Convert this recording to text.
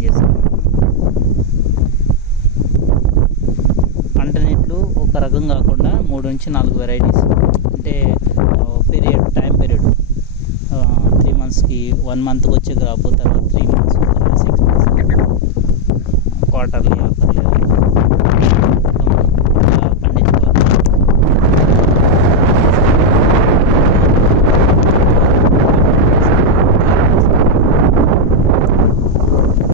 Plan చేస్తున్నాం. ఆల్టర్నేట్లు ఒక రకం కాకుండా 3 నుంచి 4 వెరైటీస్, అంటే టైం పీరియడ్ 3 మంత్స్కి, 1 మంత్కి వచ్చే క్రాప్, తర్వాత 3 మంత్స్, తర్వాత 6 మంత్స్, క్వార్టర్లీ ఆఫర్లీ